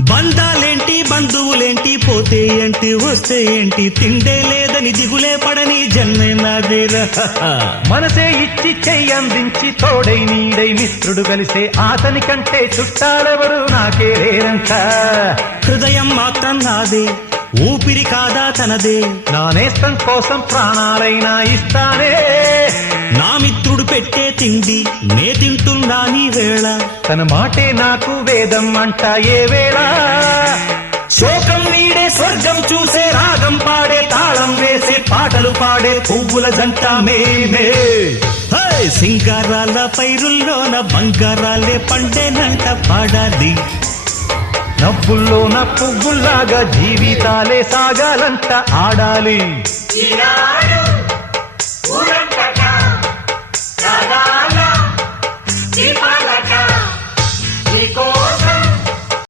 బంధాలేంటి బంధువులేంటి పోతే ఏంటి వస్తే ఏంటి తిండే లేదని దిగులే పడని జన్మే నాదేరా మనసే ఇచ్చి చెయ్యందించి తోడై నీడై మిత్రుడు కలిసే అతని కంటే చుట్టాలెవరు నాకే లేరంట హృదయం మాత్రం నాదే ఊపిరి కాదా తనదే నా నేస్తం కోసం ప్రాణాలైనా ఇస్తానే నా మిత్రుడు పెట్టే తిండి నే తింటున్నా నీ వేళ తన మాటే నాకు వేదం అంట ఏ వేళ శోకం వీడే స్వర్గం చూసే రాగం పాడే తాళం వేసే పాటలు పాడే పువ్వుల జంట మేమే సింగారాల పైరుల్లోన బంగారాలే పండేనంట పాడాలి నవ్వుల్లో నా పువ్వుల్లాగా జీవితాలే సాగాలంట ఆడాలి.